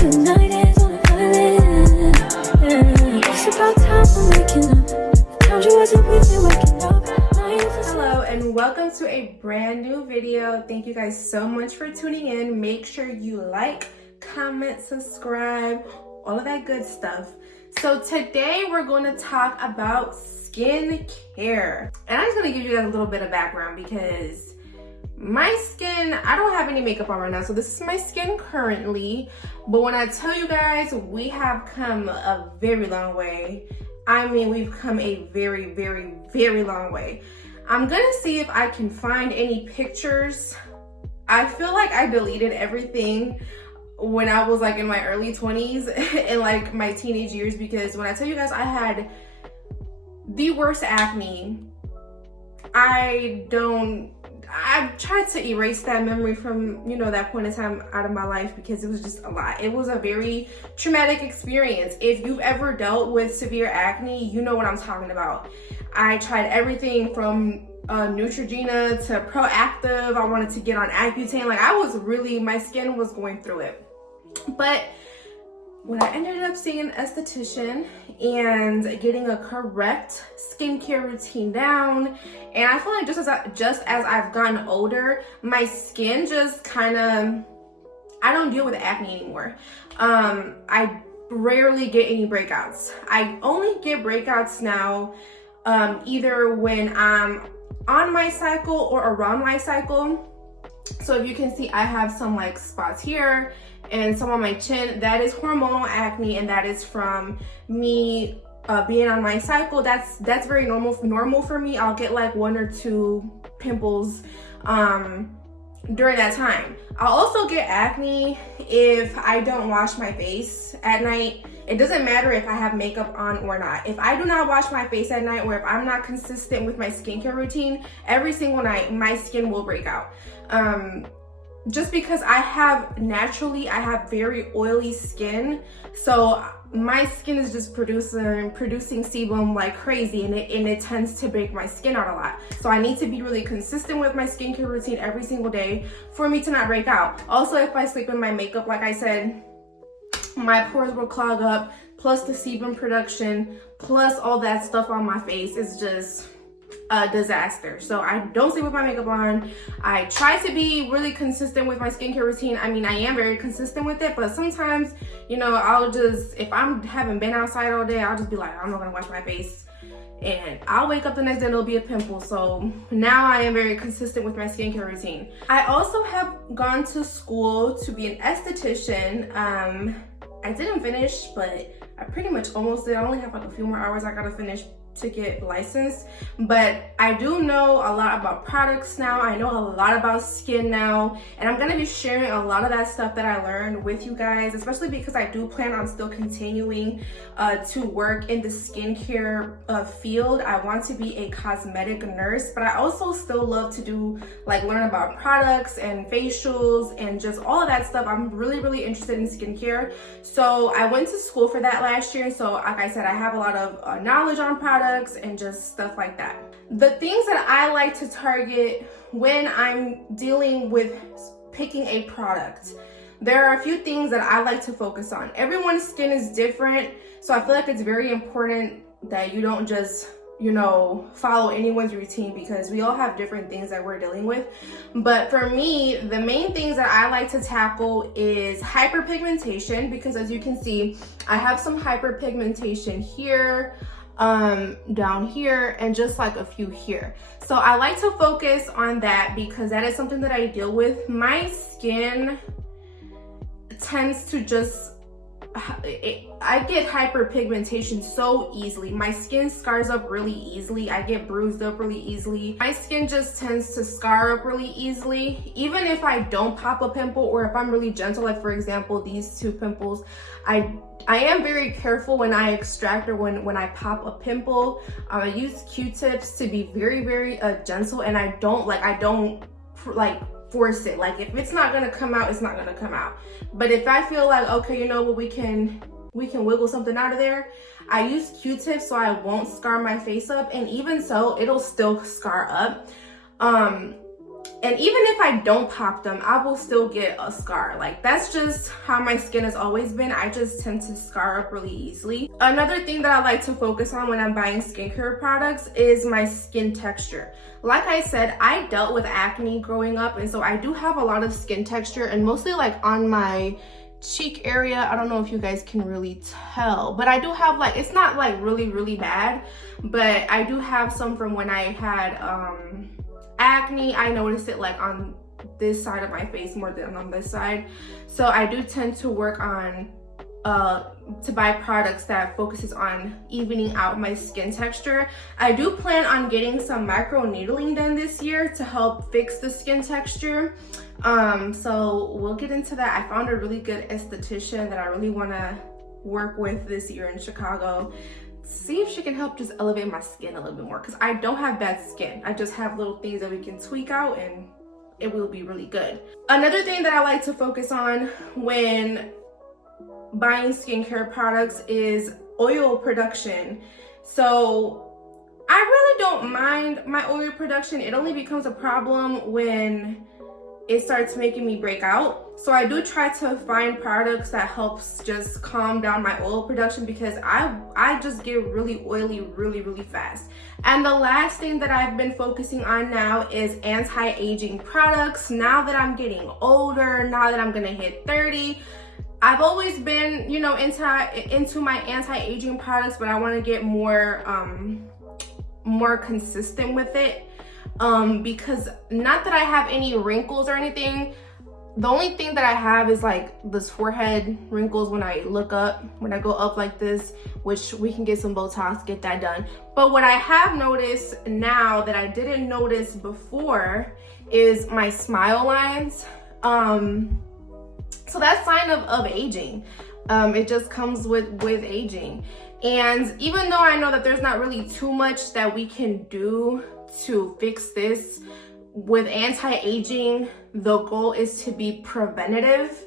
Tonight is on an island. It's about time for waking up. I told you wasn't with me waking up. Hello and welcome to a brand new video. Thank you guys so much for tuning in. Make sure you like, comment, subscribe, all of that good stuff. So today we're going to talk about skin care. And I'm just going to give you guys a little bit of background because my skin, I don't have any makeup on right now, so this is my skin currently. But when I tell you guys, we have come a very long way. I mean, we've come a very, very, very long way. I'm gonna see if I can find any pictures. I feel like I deleted everything when I was like in my early 20s and like my teenage years, because when I tell you guys I had the worst acne, I've tried to erase that memory from, you know, that point in time out of my life because it was just a lot. It was a very traumatic experience. If you've ever dealt with severe acne, you know what I'm talking about. I tried everything from Neutrogena to Proactive. I wanted to get on Accutane. Like my skin was going through it. But when I ended up seeing an esthetician and getting a correct skincare routine down, and I feel like just as I've gotten older, my skin just kind of, I don't deal with acne anymore. I rarely get any breakouts. I only get breakouts now either when I'm on my cycle or around my cycle. So if you can see, I have some like spots here and some on my chin. That is hormonal acne, and that is from me being on my cycle. That's very normal for me. I'll get like 1 or 2 pimples during that time. I'll also get acne if I don't wash my face at night. It doesn't matter if I have makeup on or not. If I do not wash my face at night, or if I'm not consistent with my skincare routine, every single night my skin will break out. Just because I have very oily skin, so my skin is just producing sebum like crazy, and it tends to break my skin out a lot. So I need to be really consistent with my skincare routine every single day for me to not break out. Also, if I sleep in my makeup, like I said, my pores will clog up, plus the sebum production, plus all that stuff on my face is just a disaster. So I don't sleep with my makeup on. I try to be really consistent with my skincare routine. I mean, I am very consistent with it, but sometimes, you know, if I haven't been outside all day, I'll just be like, I'm not gonna wash my face, and I'll wake up the next day and it'll be a pimple. So now I am very consistent with my skincare routine. I also have gone to school to be an esthetician. I didn't finish, but I pretty much almost did. I only have like a few more hours I gotta finish to get licensed, but I do know a lot about products now. I know a lot about skin now, and I'm gonna be sharing a lot of that stuff that I learned with you guys, especially because I do plan on still continuing to work in the skincare field. I want to be a cosmetic nurse, but I also still love to learn about products and facials and just all of that stuff. I'm really interested in skincare, so I went to school for that last year. So like I said, I have a lot of knowledge on products and just stuff like that. The things that I like to target when I'm dealing with picking a product, there are a few things that I like to focus on. Everyone's skin is different, so I feel like it's very important that you don't just, you know, follow anyone's routine, because we all have different things that we're dealing with. But for me, the main things that I like to tackle is hyperpigmentation, because as you can see, I have some hyperpigmentation here, down here, and just like a few here. So I like to focus on that because that is something that I deal with. My skin tends to just, I get hyperpigmentation so easily. My skin scars up really easily. I get bruised up really easily. My skin just tends to scar up really easily. Even if I don't pop a pimple, or if I'm really gentle, like for example, these 2 pimples, I am very careful when I extract or when I pop a pimple. I use Q-tips to be very gentle, and I don't force it. Like if it's not gonna come out, it's not gonna come out. But if I feel like, okay, you know what, we can wiggle something out of there, I use Q-tips so I won't scar my face up, and even so, it'll still scar up. And even if I don't pop them, I will still get a scar. Like, that's just how my skin has always been. I just tend to scar up really easily. Another thing that I like to focus on when I'm buying skincare products is my skin texture. Like I said, I dealt with acne growing up, and so I do have a lot of skin texture, and mostly like on my cheek area. I don't know if you guys can really tell, but I do have like, it's not like really bad, but I do have some from when I had acne. I noticed it like on this side of my face more than on this side. So I do tend to work on to buy products that focuses on evening out my skin texture. I do plan on getting some micro needling done this year to help fix the skin texture. So we'll get into that. I found a really good esthetician that I really want to work with this year in Chicago. See if she can help just elevate my skin a little bit more, because I don't have bad skin. I just have little things that we can tweak out and it will be really good. Another thing that I like to focus on when buying skincare products is oil production. So I really don't mind my oil production. It only becomes a problem when it starts making me break out. So I do try to find products that helps just calm down my oil production, because I just get really oily really fast. And the last thing that I've been focusing on now is anti-aging products. Now that I'm getting older, now that I'm gonna hit 30, I've always been, you know, into my anti-aging products, but I want to get more consistent with it. Because not that I have any wrinkles or anything. The only thing that I have is like this forehead wrinkles when I look up, when I go up like this, which we can get some Botox, get that done. But what I have noticed now that I didn't notice before is my smile lines. So that's sign of aging. It just comes with aging. And even though I know that there's not really too much that we can do to fix this, with anti-aging, the goal is to be preventative,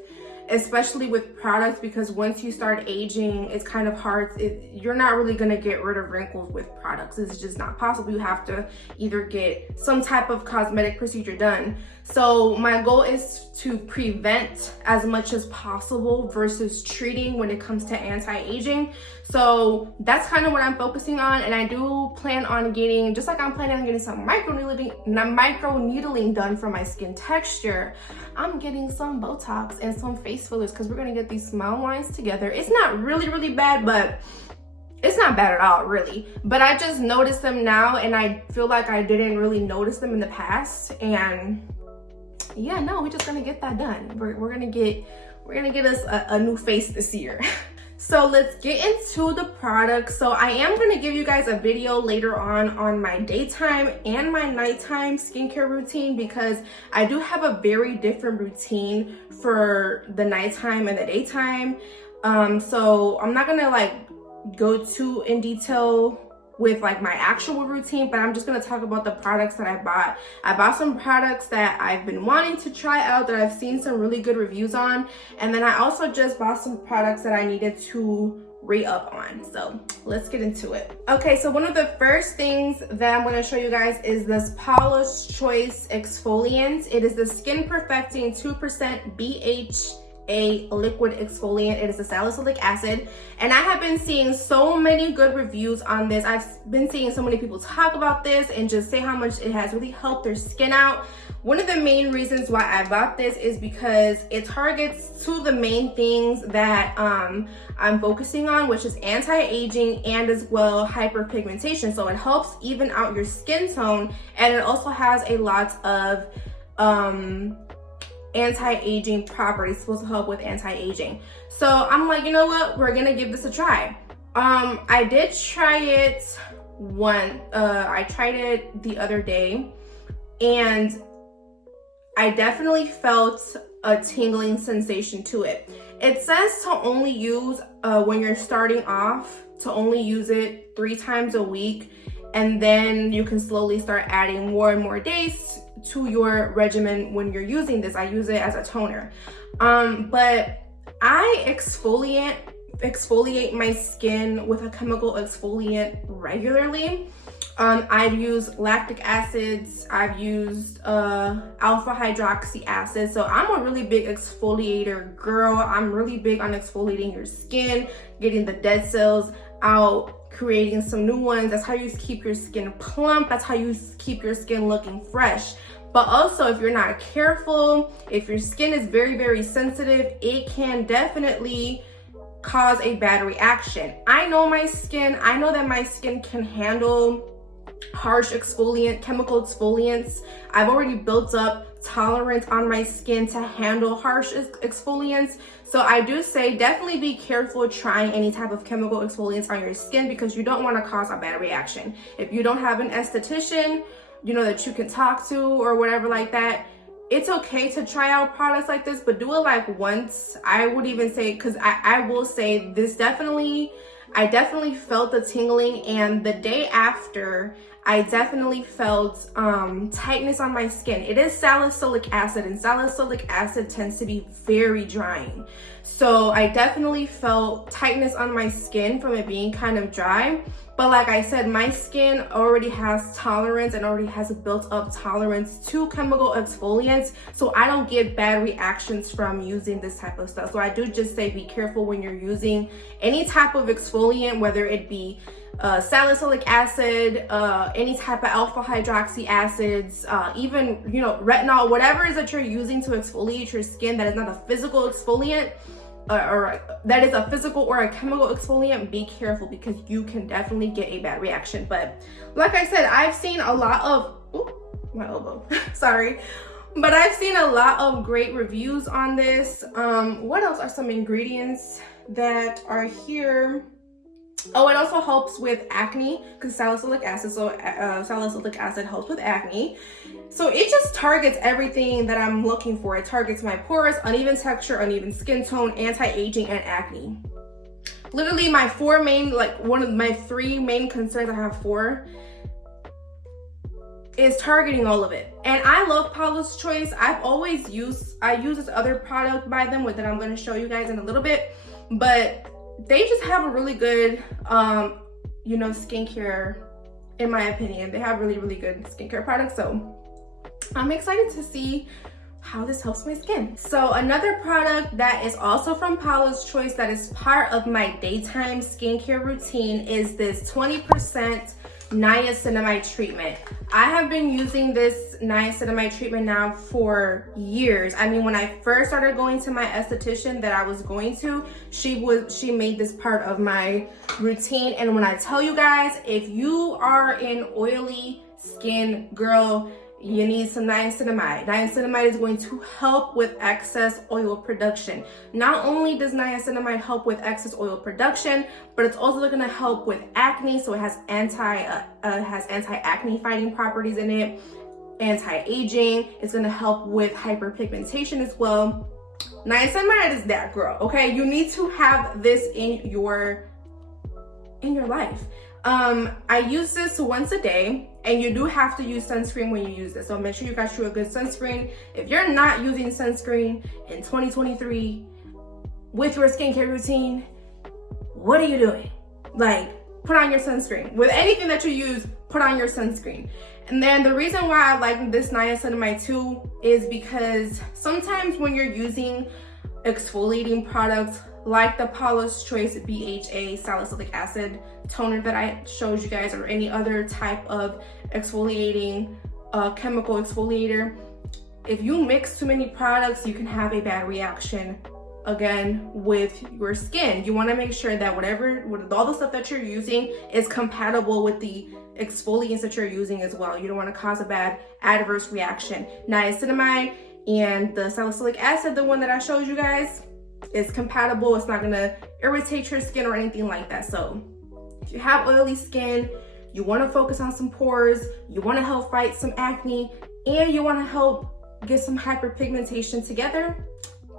especially with products, because once you start aging, it's kind of hard. You're not really gonna get rid of wrinkles with products. It's just not possible. You have to either get some type of cosmetic procedure done. So my goal is to prevent as much as possible versus treating when it comes to anti-aging. So that's kind of what I'm focusing on, and I do plan on getting, just like I'm planning on getting some micro needling done for my skin texture, I'm getting some Botox and some face fillers, because we're gonna get these smile lines together. It's not really bad, but it's not bad at all, really. But I just noticed them now, and I feel like I didn't really notice them in the past. And yeah, no, we're just gonna get that done. We're gonna get us a new face this year. So let's get into the products. So I am gonna give you guys a video later on my daytime and my nighttime skincare routine, because I do have a very different routine for the nighttime and the daytime. So I'm not gonna like go too in detail with like my actual routine, but I'm just gonna talk about the products that I bought. I bought some products that I've been wanting to try out, that I've seen some really good reviews on, and then I also just bought some products that I needed to re-up on. So let's get into it. Okay, so one of the first things that I'm gonna show you guys is this Paula's Choice Exfoliant. It is the Skin Perfecting 2% BHA liquid exfoliant. It is a salicylic acid, and I have been seeing so many good reviews on this. I've been seeing so many people talk about this and just say how much it has really helped their skin out. One of the main reasons why I bought this is because it targets two of the main things that I'm focusing on, which is anti-aging and as well hyperpigmentation. So it helps even out your skin tone, and it also has a lot of anti-aging properties, supposed to help with anti-aging. So I'm like, you know what, we're gonna give this a try. I did try it I tried it the other day, and I definitely felt a tingling sensation to it. It says to only use when you're starting off, to only use it 3 times a week, and then you can slowly start adding more and more days to your regimen when you're using this. I use it as a toner. But I exfoliate my skin with a chemical exfoliant regularly. I've used lactic acids, I've used alpha hydroxy acid. So I'm a really big exfoliator girl. I'm really big on exfoliating your skin, getting the dead cells out, creating some new ones. That's how you keep your skin plump. That's how you keep your skin looking fresh. But also, if you're not careful, if your skin is very, very sensitive, it can definitely cause a bad reaction. I know my skin. I know that my skin can handle harsh chemical exfoliants. I've already built up tolerance on my skin to handle harsh exfoliants. So I do say definitely be careful trying any type of chemical exfoliants on your skin, because you don't want to cause a bad reaction. If you don't have an esthetician, you know, that you can talk to or whatever like that, it's okay to try out products like this, but do it like once. I would even say, because I will say this I definitely felt the tingling, and the day after, I definitely felt tightness on my skin. It is salicylic acid, and salicylic acid tends to be very drying. So I definitely felt tightness on my skin from it being kind of dry. But like I said, my skin already has tolerance and already has a built up tolerance to chemical exfoliants. So I don't get bad reactions from using this type of stuff. So I do just say be careful when you're using any type of exfoliant, whether it be salicylic acid, any type of alpha hydroxy acids, even, you know, retinol, whatever it is that you're using to exfoliate your skin that is not a physical exfoliant, or that is a physical or a chemical exfoliant, be careful, because you can definitely get a bad reaction. But like I said, I've seen a lot of, my elbow, sorry. But I've seen a lot of great reviews on this. What else are some ingredients that are here? Oh, it also helps with acne, because salicylic acid, so salicylic acid helps with acne. So it just targets everything that I'm looking for. It targets my pores, uneven texture, uneven skin tone, anti-aging, and acne. Literally my one of my 3 main concerns, I have 4, is targeting all of it. And I love PAULA'S Choice. I use this other product by them that I'm going to show you guys in a little bit, but they just have a really good, you know, skincare, in my opinion. They have really, really good skincare products. So I'm excited to see how this helps my skin. So another product that is also from PAULA'S Choice that is part of my daytime skincare routine is this 20% niacinamide treatment. I have been using this niacinamide treatment now for years. I mean, when I first started going to my esthetician that I was going to, she made this part of my routine. And when I tell you guys, if you are an oily skin girl, you need some niacinamide. Niacinamide is going to help with excess oil production. Not only does niacinamide help with excess oil production, but it's also going to help with acne. So it has anti-acne fighting properties in it, anti-aging. It's going to help with hyperpigmentation as well. Niacinamide is that girl, okay? You need to have this in your life. I use this once a day, and you do have to use sunscreen when you use this. So make sure you got you a good sunscreen. If you're not using sunscreen in 2023 with your skincare routine, what are you doing? Like, put on your sunscreen. With anything that you use, put on your sunscreen. And then the reason why I like this niacinamide too is because sometimes when you're using exfoliating products like the PAULA'S Choice BHA salicylic acid toner that I showed you guys, or any other type of exfoliating chemical exfoliator, if you mix too many products, you can have a bad reaction again with your skin. You want to make sure that with all the stuff that you're using is compatible with the exfoliants that you're using as well. You don't want to cause a bad adverse reaction. Niacinamide and the salicylic acid, the one that I showed you guys, is compatible. It's not gonna irritate your skin or anything like that. So if you have oily skin, you want to focus on some pores, you want to help fight some acne, and you want to help get some hyperpigmentation together,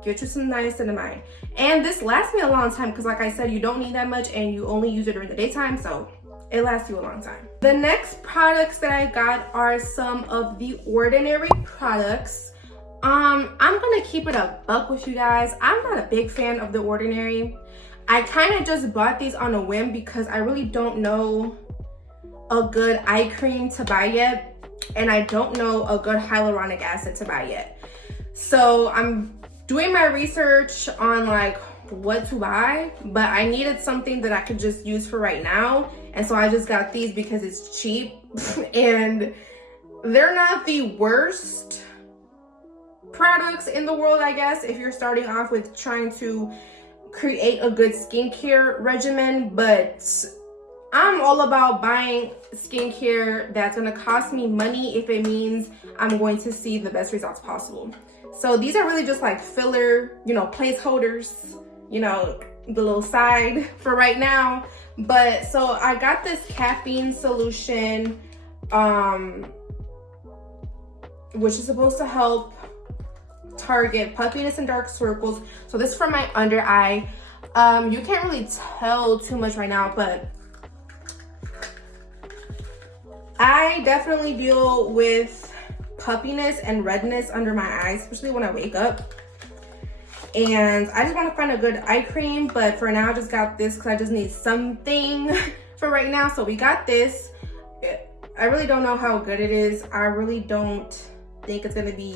get you some niacinamide. And this lasts me a long time, because like I said, you don't need that much and you only use it during the daytime, so it lasts you a long time. The next products that I got are some of the Ordinary products. I'm gonna keep it a buck with you guys. I'm not a big fan of the Ordinary. I kind of just bought these on a whim because I really don't know a good eye cream to buy yet, and I don't know a good hyaluronic acid to buy yet. So I'm doing my research on like what to buy, but I needed something that I could just use for right now. And so I just got these because it's cheap and they're not the worst products in the world, I guess, if you're starting off with trying to create a good skincare regimen. But I'm all about buying skincare that's gonna cost me money if it means I'm going to see the best results possible. So these are really just like filler, you know, placeholders, you know, the little side for right now. But so I got this caffeine solution, which is supposed to help target puffiness and dark circles. So this is for my under eye. You can't really tell too much right now, but I definitely deal with puffiness and redness under my eyes, especially when I wake up. And I just want to find a good eye cream, but for now I just got this because I just need something for right now. So we got this. I really don't know how good it is. I really don't think it's gonna be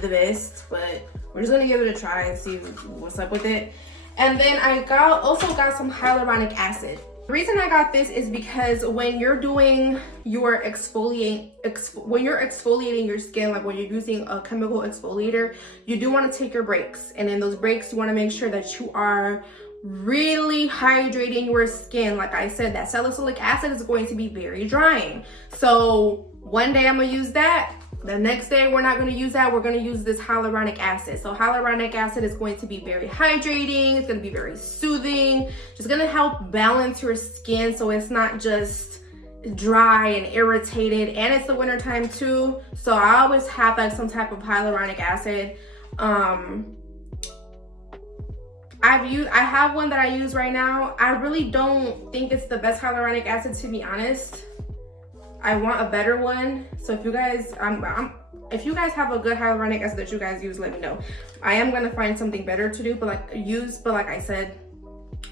the best, but we're just gonna give it a try and see what's up with it. And then I also got some hyaluronic acid. The reason I got this is because when you're doing your when you're exfoliating your skin, like when you're using a chemical exfoliator, you do want to take your breaks. And in those breaks, you want to make sure that you are really hydrating your skin. Like I said, that salicylic acid is going to be very drying. So one day I'm gonna use that. The next day we're not going to use that. We're going to use this hyaluronic acid. So hyaluronic acid is going to be very hydrating. It's going to be very soothing. Just going to help balance your skin so it's not just dry and irritated. And it's the winter time too. So I always have like some type of hyaluronic acid. I have one that I use right now. I really don't think it's the best hyaluronic acid, to be honest. I want a better one. So if you guys if you guys have a good hyaluronic acid that you guys use, let me know. I am gonna find something better to do, but like I said,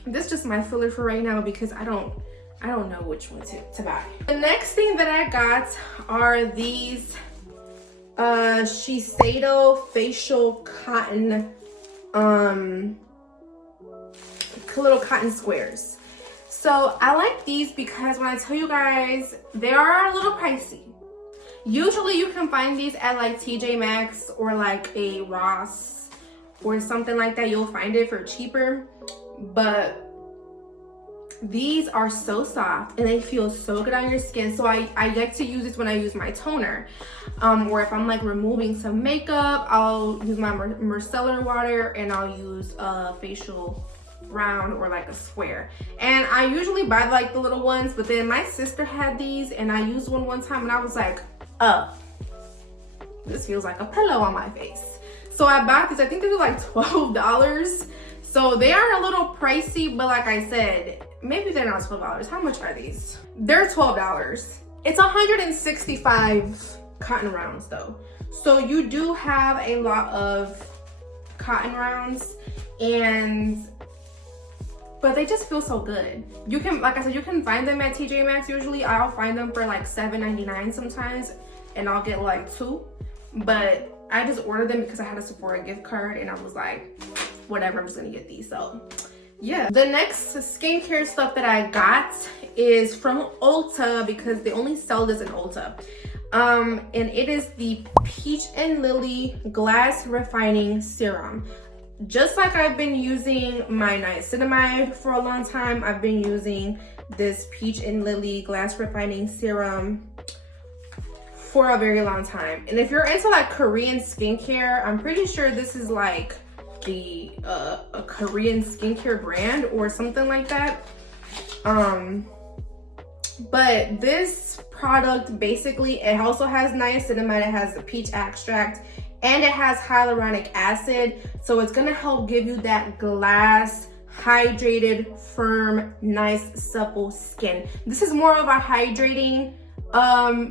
this is just my filler for right now because I don't know which one to buy. The next thing that I got are these SIEDO facial cotton little cotton squares. So I like these because when I tell you guys, they are a little pricey. Usually you can find these at like TJ Maxx or like a Ross or something like that. You'll find it for cheaper, but these are so soft and they feel so good on your skin. So I like to use this when I use my toner, or if I'm like removing some makeup, I'll use my micellar water and I'll use a facial round or like a square. And I usually buy like the little ones, but then my sister had these and I used one time and I was like, this feels like a pillow on my face. So I bought these. I think they were like $12. So they are a little pricey, but like I said, maybe they're not $12. How much are these? They're $12. It's 165 cotton rounds though. So you do have a lot of cotton rounds, but they just feel so good. You can, like I said, you can find them at TJ Maxx usually. I'll find them for like $7.99 sometimes, and I'll get like 2. But I just ordered them because I had a Sephora gift card, and I was like, whatever, I'm just gonna get these. So yeah. The next skincare stuff that I got is from Ulta because they only sell this in Ulta. And it is the Peach and Lily Glass Refining Serum. Just like I've been using my niacinamide for a long time, I've been using this Peach and Lily Glass Refining Serum for a very long time. And if you're into like Korean skincare, I'm pretty sure this is like a Korean skincare brand or something like that. But this product basically, it also has niacinamide, it has the peach extract, and it has hyaluronic acid. So it's gonna help give you that glass, hydrated, firm, nice, supple skin. This is more of a hydrating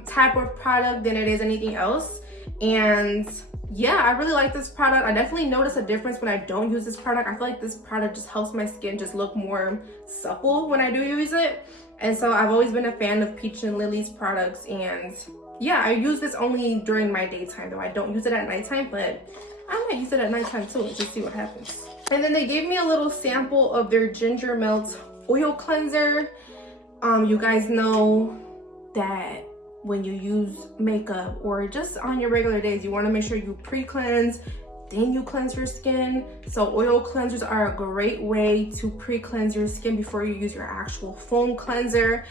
type of product than it is anything else. And yeah, I really like this product. I definitely notice a difference when I don't use this product. I feel like this product just helps my skin just look more supple when I do use it. And so I've always been a fan of Peach and Lily's products, and yeah, I use this only during my daytime though. I don't use it at nighttime, but I might use it at nighttime too and just see what happens. And then they gave me a little sample of their Ginger Melt Oil Cleanser. You guys know that when you use makeup or just on your regular days, you want to make sure you pre-cleanse, then you cleanse your skin. So oil cleansers are a great way to pre-cleanse your skin before you use your actual foam cleanser,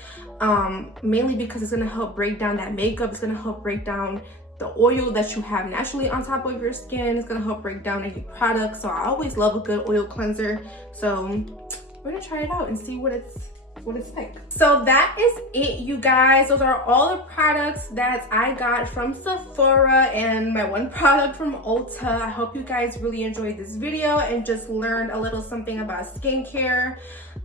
mainly because it's going to help break down that makeup. It's going to help break down the oil that you have naturally on top of your skin. It's going to help break down any products. So I always love a good oil cleanser. So we're going to try it out and see what it's like. So that is it, you guys. Those are all the products that I got from Sephora and my one product from Ulta. I hope you guys really enjoyed this video and just learned a little something about skincare.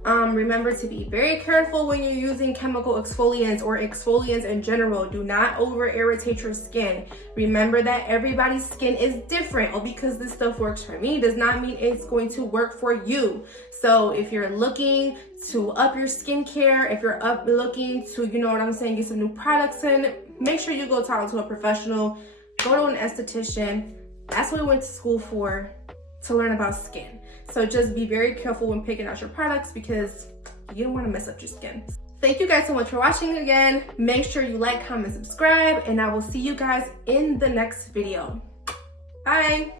Remember to be very careful when you're using chemical exfoliants or exfoliants in general. Do not over irritate your skin. Remember that everybody's skin is different. Or because this stuff works for me does not mean it's going to work for you. So if you're looking to up your skincare, if you're looking to, you know what I'm saying, get some new products in, make sure you go talk to a professional, go to an esthetician. That's what I went to school for, to learn about skin. So just be very careful when picking out your products because you don't want to mess up your skin. Thank you guys so much for watching again. Make sure you like, comment, subscribe, and I will see you guys in the next video. Bye.